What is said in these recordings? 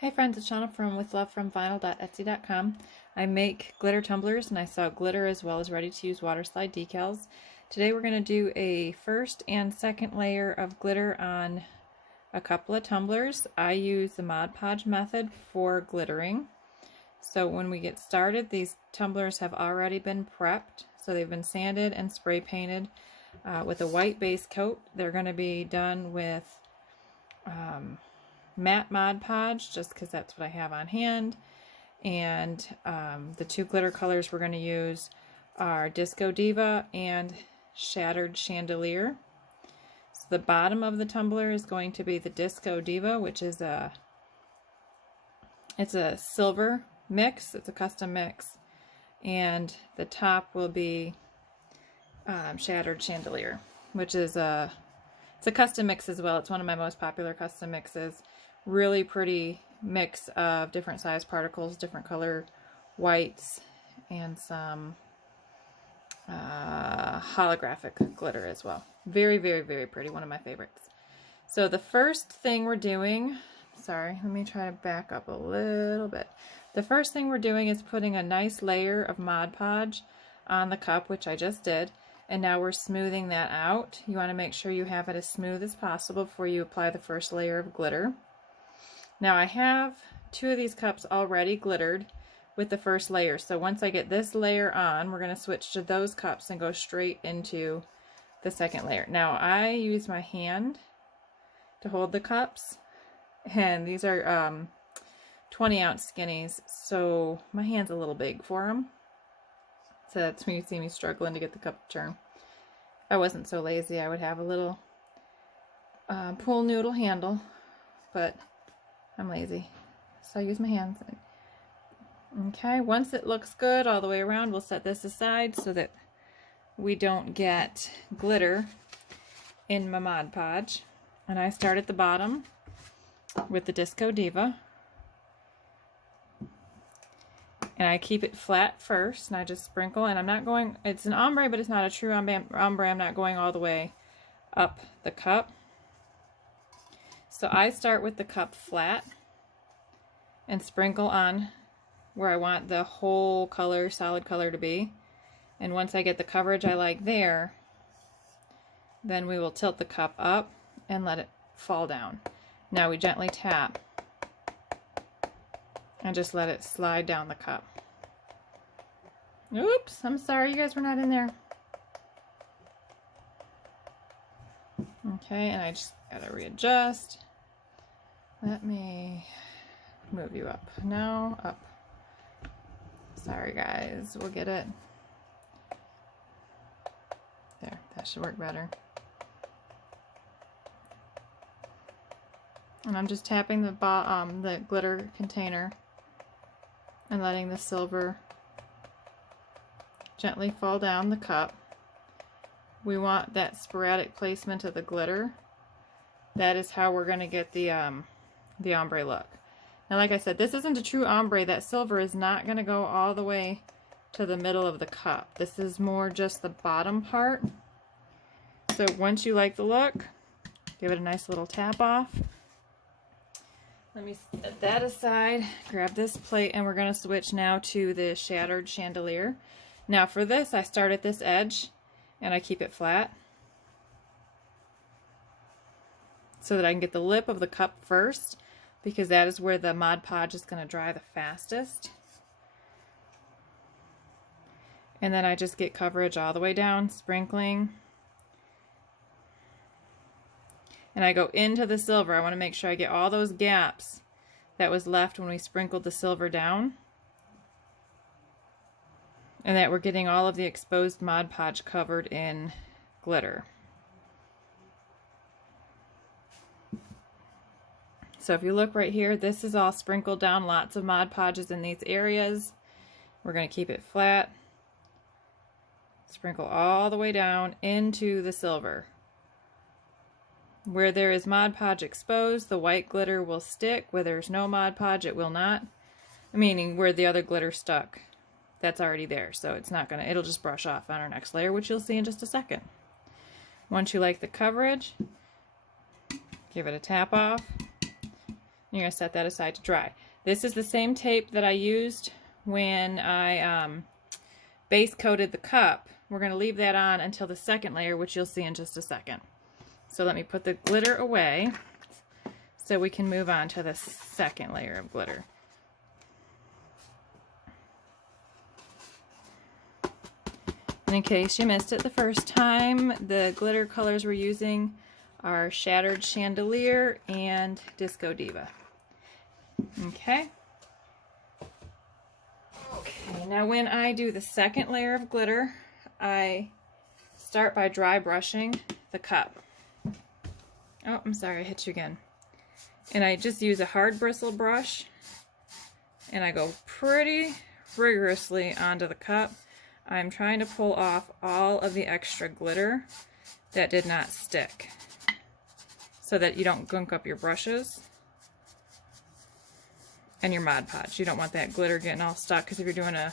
Hey friends, it's Shauna from withlovefromvinyl.etsy.com. I make glitter tumblers and I sell glitter as well as ready-to-use water slide decals. Today we're going to do a first and second layer of glitter on a couple of tumblers. I use the Mod Podge method for glittering. So when we get started, these tumblers have already been prepped. So they've been sanded and spray painted with a white base coat. They're going to be done with matte Mod Podge, just because that's what I have on hand. And the two glitter colors we're going to use are Disco Diva and Shattered Chandelier. So the bottom of the tumbler is going to be the Disco Diva, which is it's a silver mix. It's a custom mix. And the top will be Shattered Chandelier, which is it's a custom mix as well. It's one of my most popular custom mixes. Really pretty mix of different size particles, different color whites, and some holographic glitter as well. Very, very, very pretty. One of my favorites. So the first thing we're doing, sorry, let me try to back up a little bit. The first thing we're doing is putting a nice layer of Mod Podge on the cup, which I just did. And now we're smoothing that out. You want to make sure you have it as smooth as possible before you apply the first layer of glitter. Now I have two of these cups already glittered with the first layer. So once I get this layer on, we're going to switch to those cups and go straight into the second layer. Now I use my hand to hold the cups, and these are 20-ounce skinnies, so my hand's a little big for them. So that's when you see me struggling to get the cup to turn. If I wasn't so lazy, I would have a little pool noodle handle, but I'm lazy, so I use my hands. Okay, once it looks good all the way around, we'll set this aside so that we don't get glitter in my Mod Podge. And I start at the bottom with the Disco Diva. And I keep it flat first, and I just sprinkle, and I'm not going, it's an ombre, but it's not a true ombre. I'm not going all the way up the cup. So I start with the cup flat and sprinkle on where I want the whole color, solid color to be. And once I get the coverage I like there, then we will tilt the cup up and let it fall down. Now we gently tap and just let it slide down the cup. Oops, I'm sorry, you guys were not in there. Okay, and I just gotta readjust. Let me move you up. Now up. Sorry guys, we'll get it. There, that should work better. And I'm just tapping the glitter container and letting the silver gently fall down the cup. We want that sporadic placement of the glitter. That is how we're going to get the ombre look. Now, like I said, this isn't a true ombre. That silver is not going to go all the way to the middle of the cup. This is more just the bottom part. So once you like the look, give it a nice little tap off. Let me set that aside, grab this plate, and we're going to switch now to the Shattered Chandelier. Now for this, I start at this edge and I keep it flat so that I can get the lip of the cup first, because that is where the Mod Podge is going to dry the fastest. And then I just get coverage all the way down, sprinkling. And I go into the silver. I want to make sure I get all those gaps that was left when we sprinkled the silver down. And that we're getting all of the exposed Mod Podge covered in glitter. So if you look right here, this is all sprinkled down, lots of Mod Podges in these areas. We're going to keep it flat. Sprinkle all the way down into the silver. Where there is Mod Podge exposed, the white glitter will stick. Where there's no Mod Podge, it will not. Meaning where the other glitter stuck, that's already there. So it's not gonna, it'll just brush off on our next layer, which you'll see in just a second. Once you like the coverage, give it a tap off. You're going to set that aside to dry. This is the same tape that I used when I base coated the cup. We're going to leave that on until the second layer, which you'll see in just a second. So let me put the glitter away so we can move on to the second layer of glitter. And in case you missed it the first time, the glitter colors we're using are Shattered Chandelier and Disco Diva. Okay. Okay, now when I do the second layer of glitter, I start by dry brushing the cup. Oh, I'm sorry, I hit you again. And I just use a hard bristle brush, and I go pretty rigorously onto the cup. I'm trying to pull off all of the extra glitter that did not stick, so that you don't gunk up your brushes and your Mod Podge. You don't want that glitter getting all stuck, because if you're doing a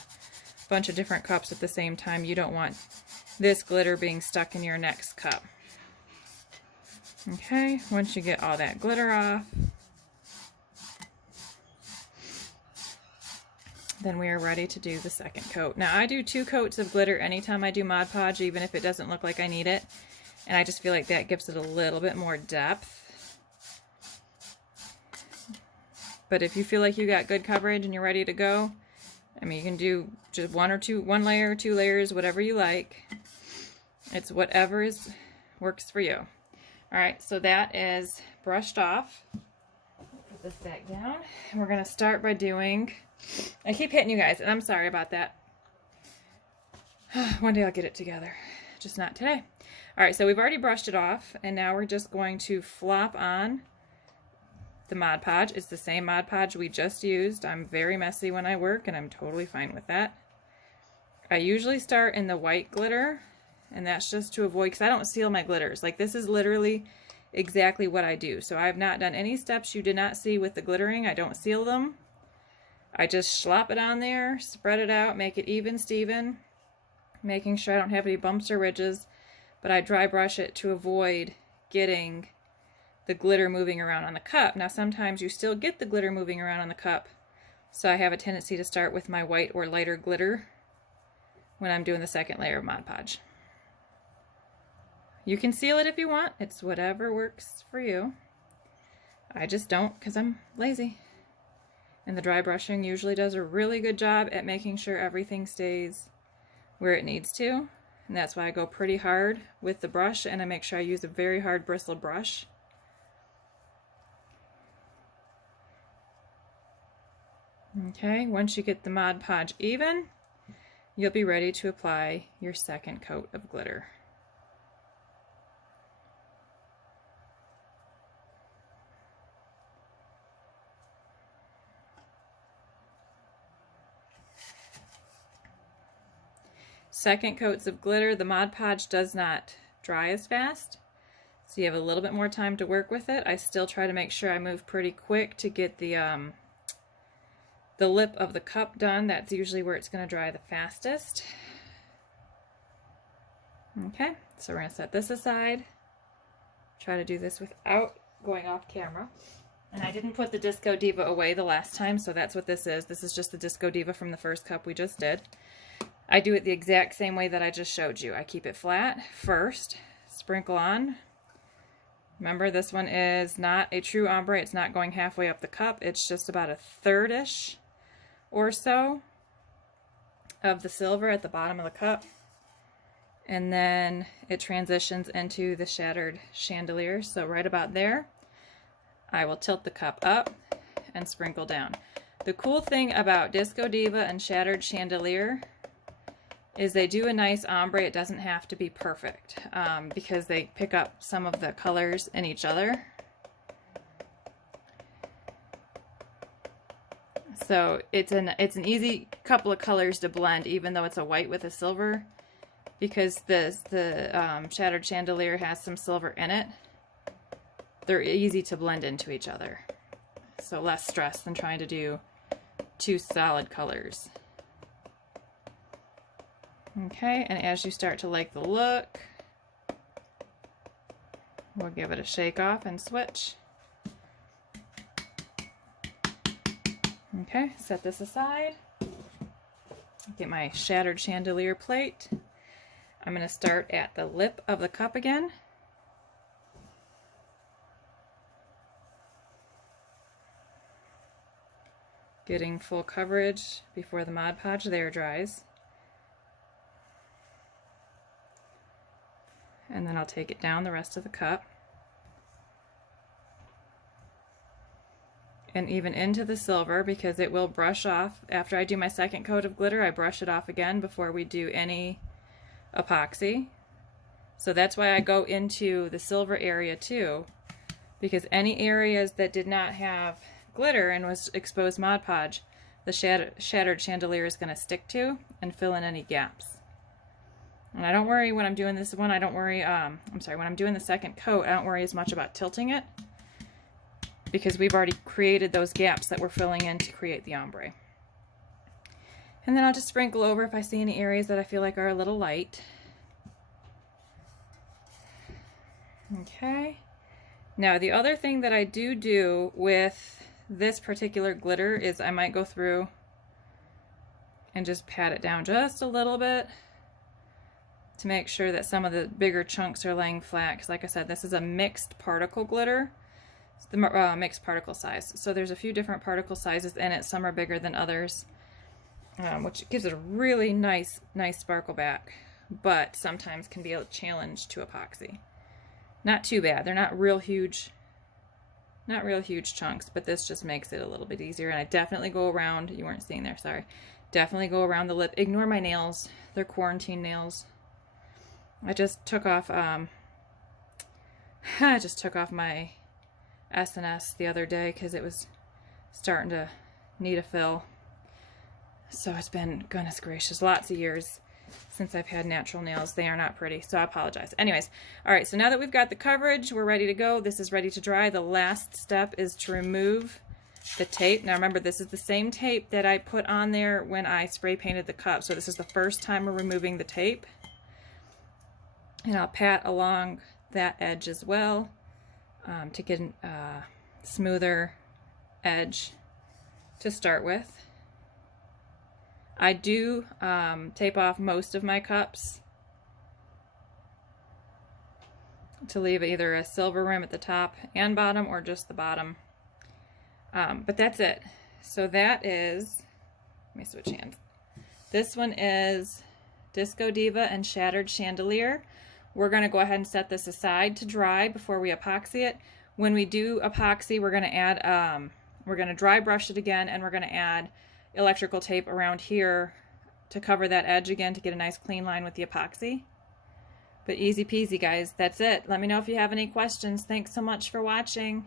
bunch of different cups at the same time, you don't want this glitter being stuck in your next cup. Okay, once you get all that glitter off, then we are ready to do the second coat. Now I do 2 coats of glitter anytime I do Mod Podge, even if it doesn't look like I need it. And I just feel like that gives it a little bit more depth. But if you feel like you got good coverage and you're ready to go, I mean, you can do just one layer, 2 layers, whatever you like. It's whatever works for you. All right, so that is brushed off. Put this back down. And we're gonna start by doing, I keep hitting you guys, and I'm sorry about that. One day I'll get it together, just not today. All right, so we've already brushed it off, and now we're just going to flop on the Mod Podge. It's the same Mod Podge we just used. I'm very messy when I work, and I'm totally fine with that. I usually start in the white glitter, and that's just to avoid, because I don't seal my glitters. Like, this is literally exactly what I do. So I've not done any steps you did not see with the glittering. I don't seal them. I just slop it on there, spread it out, make it even Steven, making sure I don't have any bumps or ridges, but I dry brush it to avoid getting the glitter moving around on the cup. Now sometimes you still get the glitter moving around on the cup, so I have a tendency to start with my white or lighter glitter when I'm doing the second layer of Mod Podge. You can seal it if you want. It's whatever works for you. I just don't, because I'm lazy. And the dry brushing usually does a really good job at making sure everything stays where it needs to. And that's why I go pretty hard with the brush, and I make sure I use a very hard bristle brush. Okay, once you get the Mod Podge even, you'll be ready to apply your second coat of glitter. Second coats of glitter, the Mod Podge does not dry as fast, so you have a little bit more time to work with it. I still try to make sure I move pretty quick to get the lip of the cup done. That's usually where it's going to dry the fastest. Okay, so we're going to set this aside. Try to do this without going off camera. And I didn't put the Disco Diva away the last time, so that's what this is. This is just the Disco Diva from the first cup we just did. I do it the exact same way that I just showed you. I keep it flat first, sprinkle on. Remember, this one is not a true ombre. It's not going halfway up the cup. It's just about a third-ish or so of the silver at the bottom of the cup. And then it transitions into the Shattered Chandelier. So right about there, I will tilt the cup up and sprinkle down. The cool thing about Disco Diva and Shattered Chandelier is they do a nice ombre. It doesn't have to be perfect because they pick up some of the colors in each other. So it's an easy couple of colors to blend, even though it's a white with a silver, because the Shattered Chandelier has some silver in it. They're easy to blend into each other, so less stress than trying to do 2 solid colors. Okay, and as you start to like the look, we'll give it a shake off and switch. Okay, set this aside. Get my shattered chandelier plate. I'm going to start at the lip of the cup again. Getting full coverage before the Mod Podge there dries. And then I'll take it down the rest of the cup. And even into the silver, because it will brush off. After I do my second coat of glitter, I brush it off again before we do any epoxy. So that's why I go into the silver area too, because any areas that did not have glitter and was exposed Mod Podge, the shattered chandelier is going to stick to and fill in any gaps. And I don't worry when I'm doing this one, I don't worry, when I'm doing the second coat, I don't worry as much about tilting it, because we've already created those gaps that we're filling in to create the ombre. And then I'll just sprinkle over if I see any areas that I feel like are a little light. Okay. Now the other thing that I do with this particular glitter is I might go through and just pat it down just a little bit to make sure that some of the bigger chunks are laying flat, because like I said, this is a mixed particle glitter. The mixed particle size. So there's a few different particle sizes in it. Some are bigger than others, which gives it a really nice sparkle back, but sometimes can be a challenge to epoxy. Not too bad. They're not real huge chunks, but this just makes it a little bit easier. And I definitely go around, you weren't seeing there, sorry. Definitely go around the lip. Ignore my nails. They're quarantine nails. I just took off my S&S the other day because it was starting to need a fill. So it's been, goodness gracious, lots of years since I've had natural nails. They are not pretty, so I apologize. Anyways, all right, so now that we've got the coverage, we're ready to go. This is ready to dry. The last step is to remove the tape. Now remember, this is the same tape that I put on there when I spray painted the cup. So this is the first time we're removing the tape. And I'll pat along that edge as well. To get a smoother edge to start with. I do tape off most of my cups to leave either a silver rim at the top and bottom or just the bottom. But that's it. So that is, let me switch hands. This one is Disco Diva and Shattered Chandelier. We're going to go ahead and set this aside to dry before we epoxy it. When we do epoxy, we're going to add, we're going to dry brush it again, and we're going to add electrical tape around here to cover that edge again to get a nice clean line with the epoxy. But easy peasy, guys. That's it. Let me know if you have any questions. Thanks so much for watching.